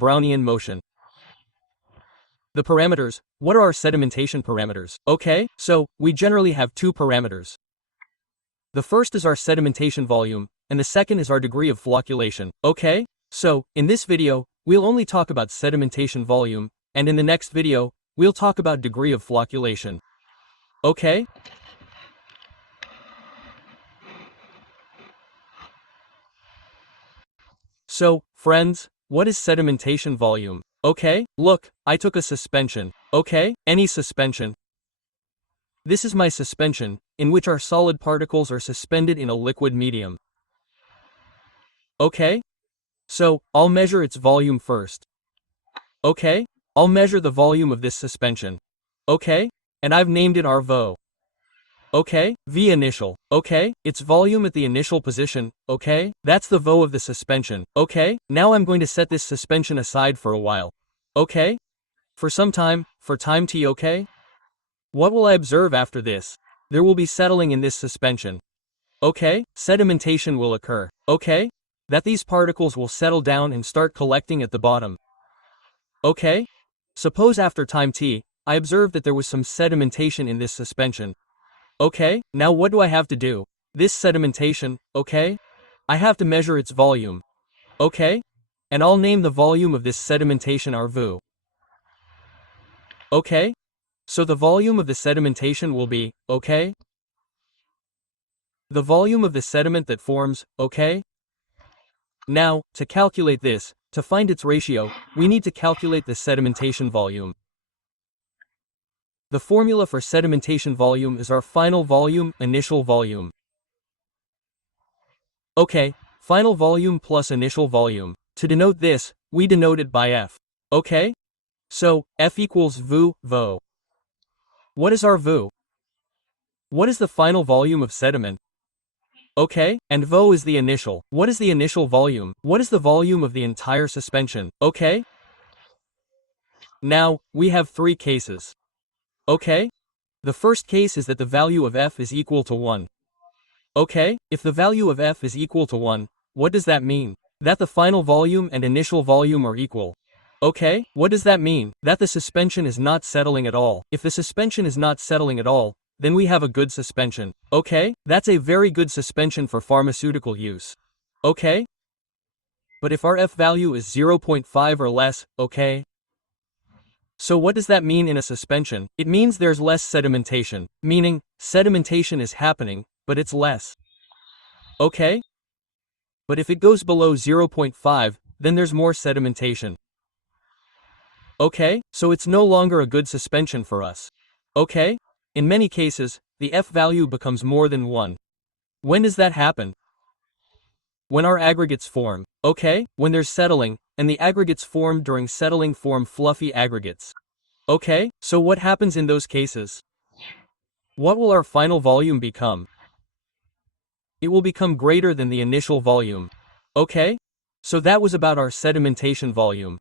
Brownian motion. The parameters. What are our sedimentation parameters? Okay, so we generally have two parameters. The first is our sedimentation volume, and the second is our degree of flocculation. Okay, so in this video, we'll only talk about sedimentation volume, and in the next video, we'll talk about degree of flocculation. Okay? So, friends, what is sedimentation volume? Okay, look, I took a suspension. Okay, any suspension. This is my suspension, in which our solid particles are suspended in a liquid medium. Okay? So, I'll measure its volume first. Okay? I'll measure the volume of this suspension. Okay? And I've named it our VO. Okay? V initial. Okay? Its volume at the initial position. Okay? That's the VO of the suspension. Okay? Now I'm going to set this suspension aside for a while. Okay? For some time, for time t. Okay? What will I observe after this? There will be settling in this suspension. Okay? Sedimentation will occur. Okay? That these particles will settle down and start collecting at the bottom. Okay? Suppose after time t, I observed that there was some sedimentation in this suspension. Okay? Now what do I have to do? This sedimentation, okay? I have to measure its volume. Okay? And I'll name the volume of this sedimentation our VO. Okay? So the volume of the sedimentation will be, okay? The volume of the sediment that forms, okay? Now, to calculate this, to find its ratio, we need to calculate the sedimentation volume. The formula for sedimentation volume is our final volume, initial volume. Okay, final volume plus initial volume. To denote this, we denote it by F. Okay? So, F equals VO. What is our VO? What is the final volume of sediment? Okay, and VO is the initial. What is the initial volume? What is the volume of the entire suspension? Okay? Now, we have three cases. Okay? The first case is that the value of F is equal to 1. Okay, if the value of F is equal to 1, what does that mean? That the final volume and initial volume are equal. Okay, what does that mean? That the suspension is not settling at all. If the suspension is not settling at all, then we have a good suspension. Okay, that's a very good suspension for pharmaceutical use. Okay? But if our F value is 0.5 or less, okay? So what does that mean in a suspension? It means there's less sedimentation, meaning, sedimentation is happening, but it's less. Okay? But if it goes below 0.5, then there's more sedimentation. Okay, so it's no longer a good suspension for us. Okay? In many cases, the F value becomes more than 1. When does that happen? When our aggregates form. Okay? When there's settling, and the aggregates formed during settling form fluffy aggregates. Okay? So what happens in those cases? What will our final volume become? It will become greater than the initial volume. Okay? So that was about our sedimentation volume.